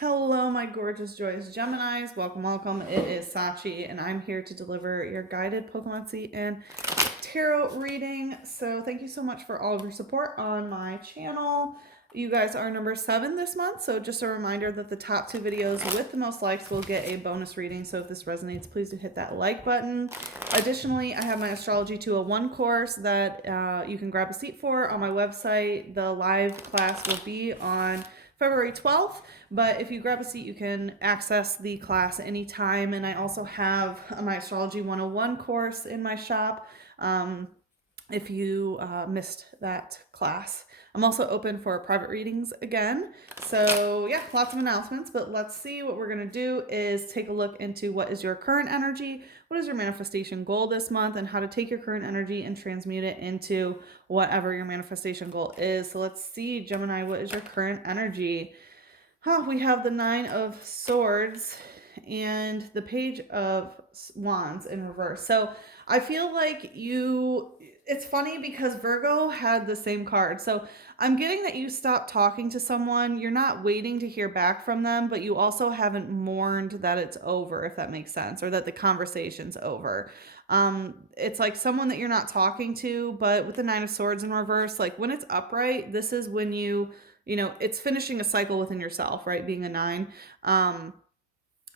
Hello, my gorgeous, joyous Geminis. Welcome, welcome. It is Sachi, and I'm here to deliver your guided Pokémoncy and tarot reading. So, thank you so much for all of your support on my channel. You guys are number 7 this month, so just a reminder that the top 2 videos with the most likes will get a bonus reading. So, if this resonates, please do hit that like button. Additionally, I have my Astrology 201 course that you can grab a seat for on my website. The live class will be on February 12th, but if you grab a seat, you can access the class anytime. And I also have my Astrology 101 course in my shop if you missed that class. I'm also open for private readings again. So yeah, lots of announcements, but let's see. What we're going to do is take a look into what is your current energy, what is your manifestation goal this month, and how to take your current energy and transmute it into whatever your manifestation goal is. So let's see, Gemini, what is your current energy? We have the 9 of Swords and the Page of Wands in reverse. So I feel like it's funny because Virgo had the same card. So I'm getting that you stopped talking to someone. You're not waiting to hear back from them, but you also haven't mourned that it's over, if that makes sense, or that the conversation's over. It's like someone that you're not talking to, but with the 9 of Swords in reverse, like when it's upright, this is when it's finishing a cycle within yourself, right? Being a 9.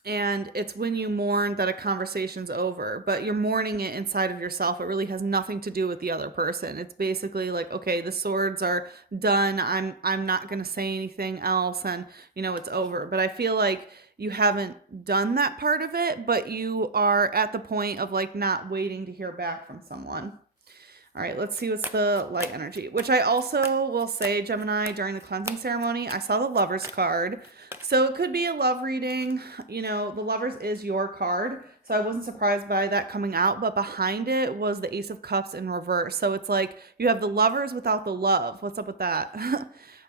And it's when you mourn that a conversation's over, but you're mourning it inside of yourself. It really has nothing to do with the other person. It's basically like, okay, the swords are done. I'm not going to say anything else, and it's over. But I feel like you haven't done that part of it, but you are at the point of like not waiting to hear back from someone. All right, let's see what's the light energy, which I also will say, Gemini, during the cleansing ceremony, I saw the Lovers card. So it could be a love reading. The Lovers is your card. So I wasn't surprised by that coming out, but behind it was the Ace of Cups in reverse. So it's like you have the Lovers without the love. What's up with that?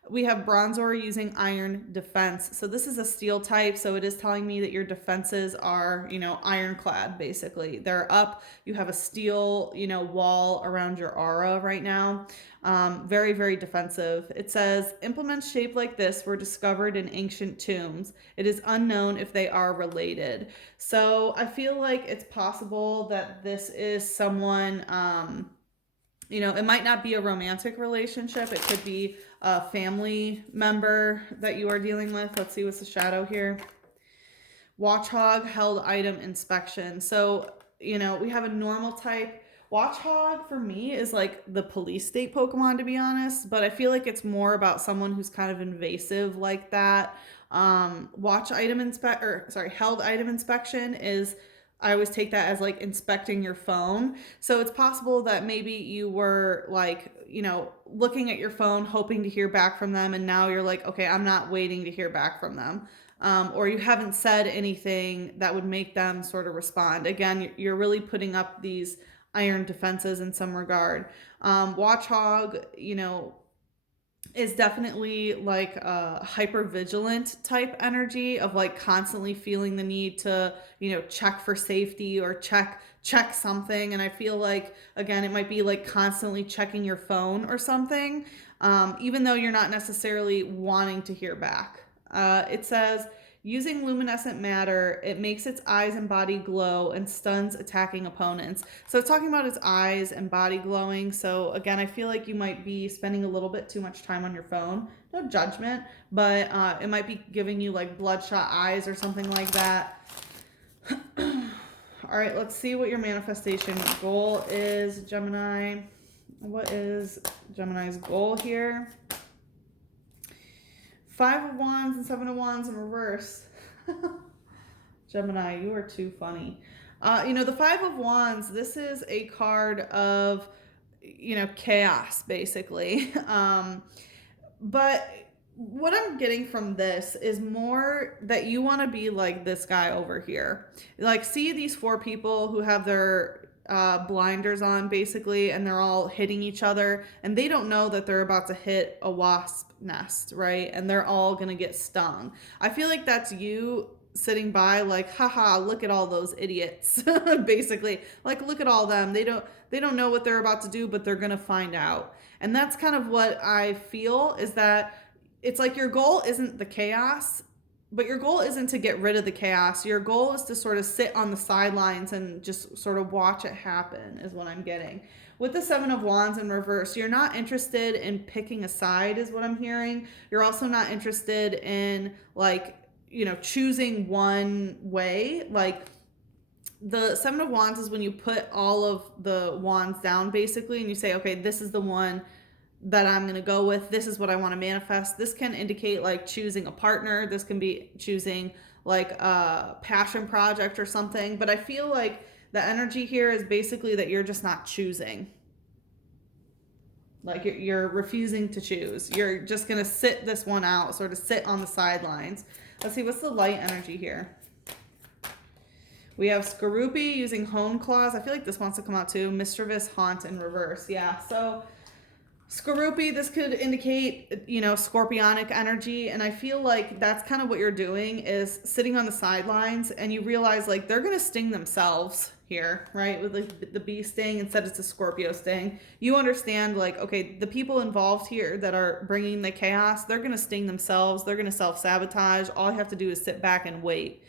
We have Bronzor using iron defense. So this is a steel type. So it is telling me that your defenses are, ironclad, basically. They're up. You have a steel, wall around your aura right now. Very, very defensive. It says, implements shaped like this were discovered in ancient tombs. It is unknown if they are related. So I feel like it's possible that this is someone, it might not be a romantic relationship. It could be a family member that you are dealing with. Let's see what's the shadow here. Watchhog held item inspection. So, we have a normal type. Watchhog for me is like the police state Pokemon, to be honest, but I feel like it's more about someone who's kind of invasive like that. Held item inspection is, I always take that as like inspecting your phone. So it's possible that maybe you were like, looking at your phone, hoping to hear back from them. And now you're like, okay, I'm not waiting to hear back from them. Or you haven't said anything that would make them sort of respond. Again, you're really putting up these iron defenses in some regard. Watchhog, is definitely like a hyper vigilant type energy of like constantly feeling the need to check for safety or check something. And I feel like, again, it might be like constantly checking your phone or something, even though you're not necessarily wanting to hear back. It says, using luminescent matter, it makes its eyes and body glow and stuns attacking opponents. So it's talking about its eyes and body glowing. So again, I feel like you might be spending a little bit too much time on your phone. No judgment, but it might be giving you like bloodshot eyes or something like that. All right, let's see what your manifestation goal is, Gemini. What is Gemini's goal here? 5 of Wands and 7 of Wands in reverse. Gemini, you are too funny. The 5 of Wands, this is a card of, chaos, basically. But what I'm getting from this is more that you want to be like this guy over here. Like, see these 4 people who have their blinders on, basically, and they're all hitting each other, and they don't know that they're about to hit a wasp nest, right? And they're all gonna get stung. I feel like that's you sitting by like, haha, look at all those idiots. Basically, like, look at all them. They don't know what they're about to do, but they're gonna find out. And that's kind of what I feel, is that it's like your goal isn't the chaos, but your goal isn't to get rid of the chaos. Your goal is to sort of sit on the sidelines and just sort of watch it happen, is what I'm getting. With the Seven of Wands in reverse, you're not interested in picking a side, is what I'm hearing. You're also not interested in, like, choosing one way. Like, the Seven of Wands is when you put all of the wands down, basically, and you say, okay, this is the one that I'm going to go with. This is what I want to manifest. This can indicate like choosing a partner. This can be choosing like a passion project or something. But I feel like the energy here is basically that you're just not choosing. Like you're refusing to choose. You're just going to sit this one out, sort of sit on the sidelines. Let's see, what's the light energy here? We have Skorupi using Hone Claws. I feel like this wants to come out too. Mischievous Haunt in reverse. Yeah, so Skorupi, this could indicate, scorpionic energy. And I feel like that's kind of what you're doing, is sitting on the sidelines, and you realize like they're going to sting themselves here, right? With like the bee sting, instead it's a Scorpio sting. You understand like, okay, the people involved here that are bringing the chaos, they're going to sting themselves. They're going to self-sabotage. All you have to do is sit back and wait.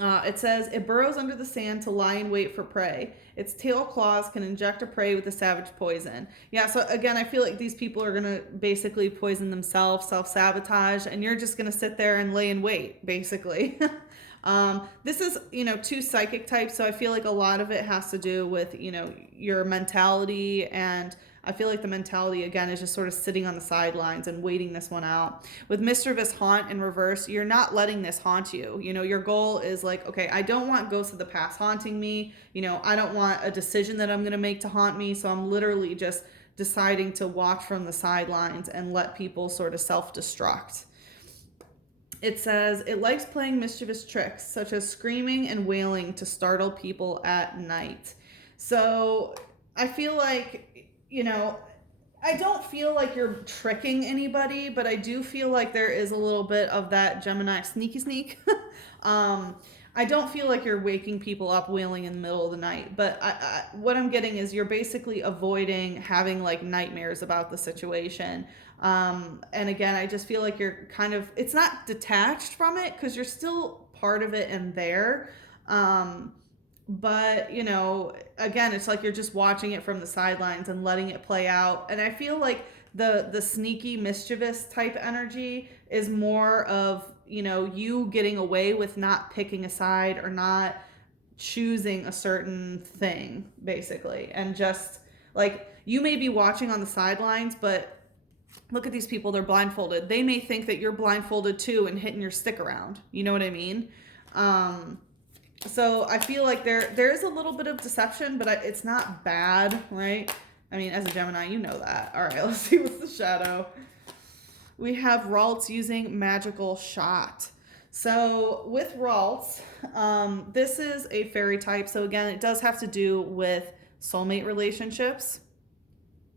It says, it burrows under the sand to lie in wait for prey. Its tail claws can inject a prey with a savage poison. Yeah, so again, I feel like these people are going to basically poison themselves, self-sabotage, and you're just going to sit there and lay in wait, basically. This is, two psychic types, so I feel like a lot of it has to do with, your mentality, and I feel like the mentality, again, is just sort of sitting on the sidelines and waiting this one out. With Mischievous Haunt in reverse, you're not letting this haunt you. Your goal is like, okay, I don't want ghosts of the past haunting me. I don't want a decision that I'm going to make to haunt me. So I'm literally just deciding to watch from the sidelines and let people sort of self-destruct. It says, it likes playing mischievous tricks, such as screaming and wailing to startle people at night. So I feel like, I don't feel like you're tricking anybody, but I do feel like there is a little bit of that Gemini sneaky sneak. I don't feel like you're waking people up wailing in the middle of the night, but what I'm getting is you're basically avoiding having like nightmares about the situation. And again, I just feel like you're kind of, it's not detached from it because you're still part of it and there. But, again, it's like you're just watching it from the sidelines and letting it play out. And I feel like the sneaky, mischievous type energy is more of, you getting away with not picking a side or not choosing a certain thing, basically. And just, like, you may be watching on the sidelines, but look at these people, they're blindfolded. They may think that you're blindfolded too and hitting your stick around. You know what I mean? So I feel like there is a little bit of deception, but it's not bad, right? I mean, as a Gemini, you know that. All right, let's see what's the shadow. We have Ralts using Magical Shot. So with Ralts, this is a fairy type. So again, it does have to do with soulmate relationships,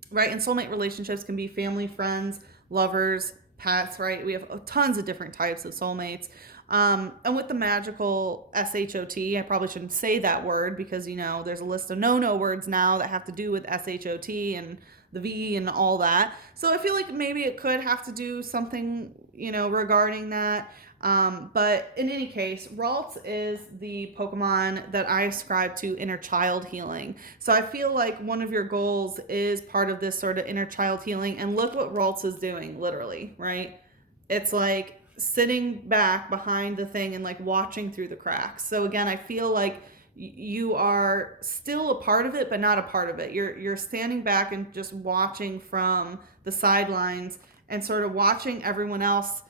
right? And soulmate relationships can be family, friends, lovers, pets, right? We have tons of different types of soulmates. And with the magical SHOT, I probably shouldn't say that word because, there's a list of no words now that have to do with SHOT and the V and all that. So I feel like maybe it could have to do something, regarding that. But in any case, Ralts is the Pokemon that I ascribe to inner child healing. So I feel like one of your goals is part of this sort of inner child healing. And look what Ralts is doing, literally, right? It's like sitting back behind the thing and like watching through the cracks. So again, I feel like you are still a part of it, but not a part of it. You're standing back and just watching from the sidelines and sort of watching everyone else,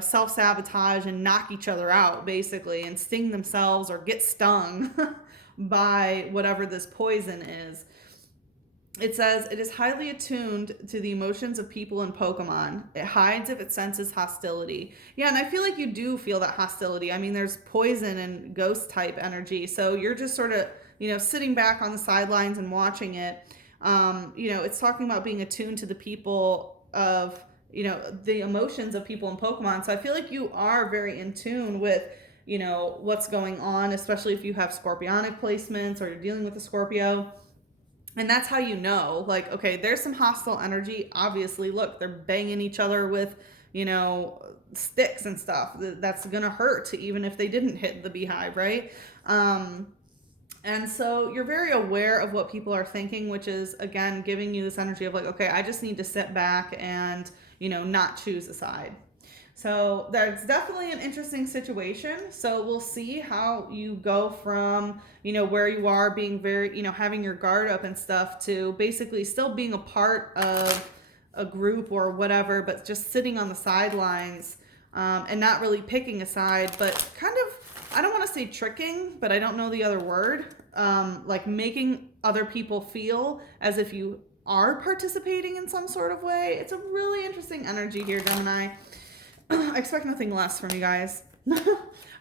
self-sabotage and knock each other out, basically, and sting themselves or get stung by whatever this poison is. It says, it is highly attuned to the emotions of people and Pokemon. It hides if it senses hostility. Yeah, and I feel like you do feel that hostility. I mean, there's poison and ghost type energy. So you're just sort of, sitting back on the sidelines and watching it. It's talking about being attuned to the people of, the emotions of people and Pokemon. So I feel like you are very in tune with, what's going on, especially if you have Scorpionic placements or you're dealing with a Scorpio. And that's how like, okay, there's some hostile energy. Obviously, look, they're banging each other with, sticks and stuff. That's gonna hurt even if they didn't hit the beehive, right? And so you're very aware of what people are thinking, which is, again, giving you this energy of like, okay, I just need to sit back and, not choose a side. So that's definitely an interesting situation. So we'll see how you go from, where you are being very, having your guard up and stuff to basically still being a part of a group or whatever, but just sitting on the sidelines and not really picking a side, but kind of, I don't want to say tricking, but I don't know the other word, like making other people feel as if you are participating in some sort of way. It's a really interesting energy here, Gemini. I expect nothing less from you guys. All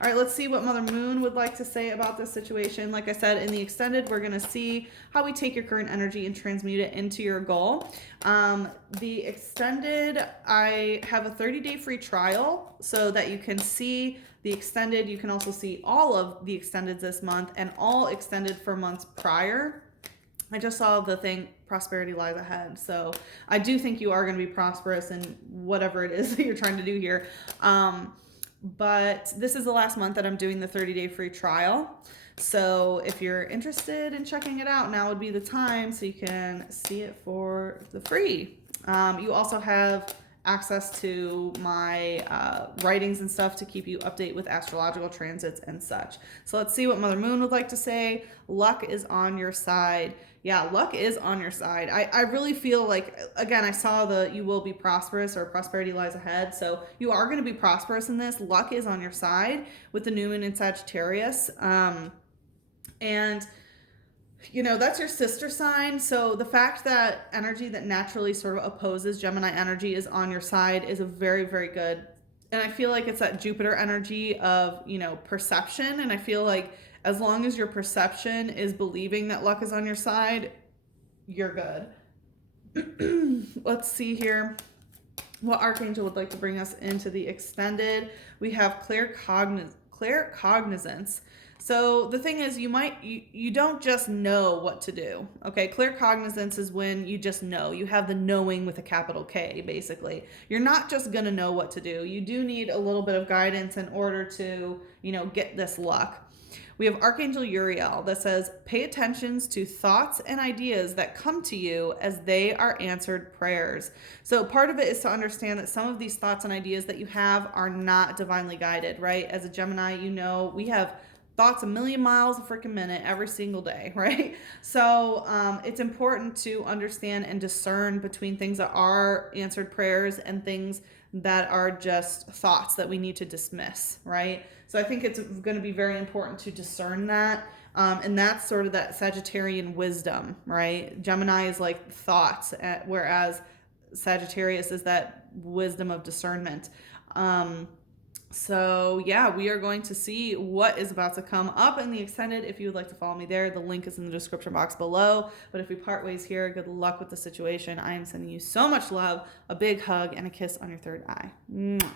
right, let's see what Mother Moon would like to say about this situation. Like I said, in the extended, we're going to see how we take your current energy and transmute it into your goal. The extended, I have a 30-day free trial so that you can see the extended. You can also see all of the extendeds this month and all extended for months prior. I just saw the thing, prosperity lies ahead. So I do think you are going to be prosperous in whatever it is that you're trying to do here. But this is the last month that I'm doing the 30-day free trial. So if you're interested in checking it out, now would be the time so you can see it for the free. You also have access to my writings and stuff to keep you updated with astrological transits and such. So let's see what Mother Moon would like to say. Luck is on your side. Yeah, luck is on your side. I really feel like, again, I saw the you will be prosperous or prosperity lies ahead. So you are going to be prosperous in this. Luck is on your side with the new moon in Sagittarius. And that's your sister sign. So the fact that energy that naturally sort of opposes Gemini energy is on your side is a very, very good. And I feel like it's that Jupiter energy of, perception. And I feel like as long as your perception is believing that luck is on your side, you're good. Let's see here what Archangel would like to bring us into the extended. We have clear cognizance. So the thing is, you don't just know what to do. Okay, clear cognizance is when you just know. You have the knowing with a capital K, basically. You're not just gonna know what to do. You do need a little bit of guidance in order to, get this luck. We have Archangel Uriel that says, pay attention to thoughts and ideas that come to you as they are answered prayers. So part of it is to understand that some of these thoughts and ideas that you have are not divinely guided, right? As a Gemini, we have thoughts a million miles a freaking minute every single day, right? So it's important to understand and discern between things that are answered prayers and things that are just thoughts that we need to dismiss, right? So I think it's going to be very important to discern that. And that's sort of that Sagittarian wisdom, right? Gemini is like thoughts, whereas Sagittarius is that wisdom of discernment. So yeah, we are going to see what is about to come up in the extended. If you would like to follow me there, the link is in the description box below. But if we part ways here, good luck with the situation. I am sending you so much love, a big hug, and a kiss on your third eye. Mwah.